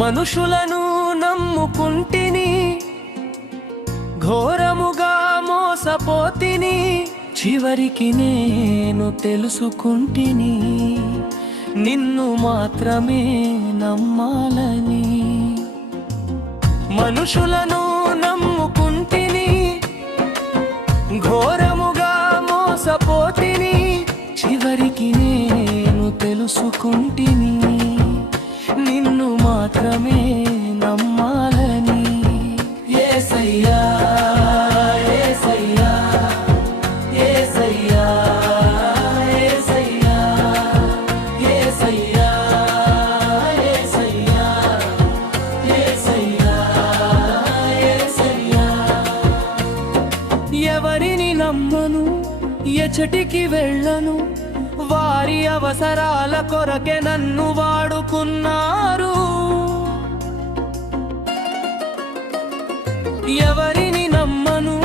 మనుషులను నమ్ముకుంటిని, ఘోరముగా మోసపోతిని, చివరికి నేను తెలుసుకుంటిని నిన్ను మాత్రమే నమ్మాలని. మనుషులను నమ్ముకుంటిని, ఘోరముగా మోసపోతిని, చివరికి నేను తెలుసుకుంటిని నిన్ను మాత్రమే నమ్మాలని. యేసయ్యా యేసయ్యా యేసయ్యా యేసయ్యా యేసయ్యా యేసయ్యా యేసయ్యా యేసయ్యా. ఎవరిని నమ్మను, ఎచటికి వెళ్ళను, వారి అవసరాల కొరకే నన్ను వాడుకున్నారు. ఎవరిని నమ్మను,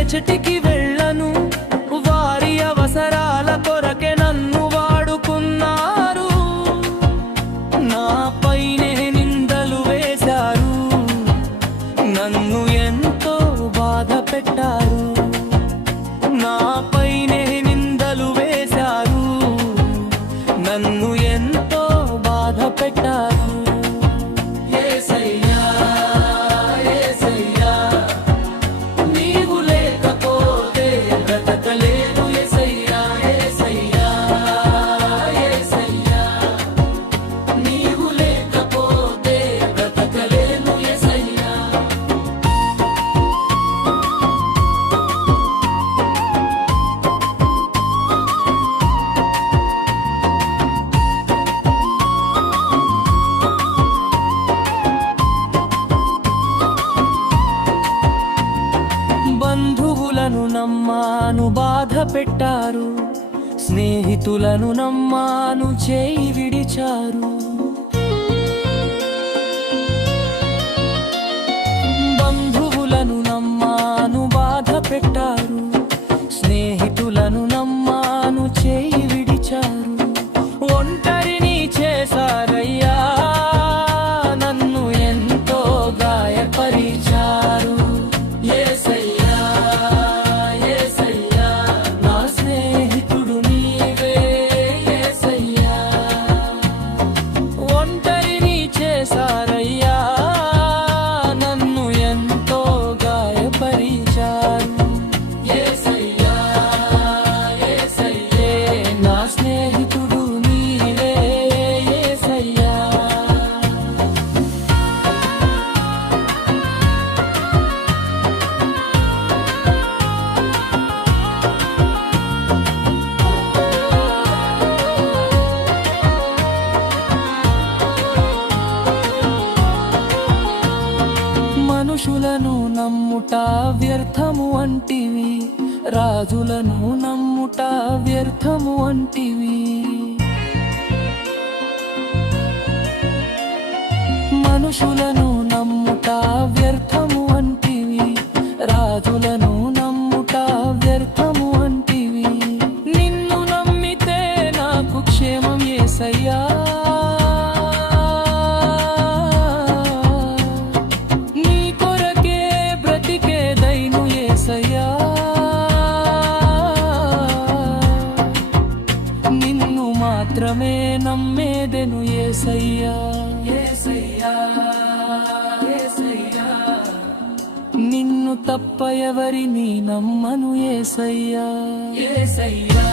ఎచటికి వెళ్ళను, వారి అవసరాల కొరకే నన్ను వాడుకున్నారు. నాపైనే నిందలు వేశారు, నన్ను ఎంతో బాధ పెట్టారు. నాపైనే నిందలు వేశారు, నన్ను ఎంతో బాధ పెట్టారు. యేసయ్యా యేసయ్యా నీవు లేకపోతే బ్రతకలేను. యేసయ్యా యేసయ్యా యేసయ్యా నీవు లేకపోతే బ్రతకలేను. యేసయ్యా బంధువులను నమ్మాను, బాధ పెట్టారు. స్నేహితులను నమ్మాను, చేయి విడిచారు. బంధువులను నమ్మాను, బాధ పెట్టారు. స్నేహితులను నమ్మాను, చేయి విడిచారు. ఒంటరిని చేశారయ్యా, నన్ను ఎంతో గాయపరిచారు. యేసయ్యా యేసయ్యా నా స్నేహితుడు నీవే. యేసయ్యా ఒంటరిని చేశారయ్యా, నన్ను ఎంతో గాయపరిచారు. యేసయ్యా యేసయ్యే నా స్నేహితుడు నీవే. యేసయ్యా మనుషులను నమ్ముట వ్యర్థము అంటివి, రాజులను నమ్ముట వ్యర్థము అంటివి. మనుషులను నమ్ముట వ్యర్థము అంటివి, రాజులను నమ్ముట వ్యర్థము అంటివి. నిన్ను నమ్మితే నాకు క్షేమం యేసయ్యా. నీ కొరకే బ్రతికేదైను యేసయ్యా. నిన్ను మాత్రమే నమ్మేదెను యేసయ్యా. యేసయ్యా యేసయ్యా నిన్ను తప్ప ఎవరిని నమ్మను యేసయ్యా. యేసయ్యా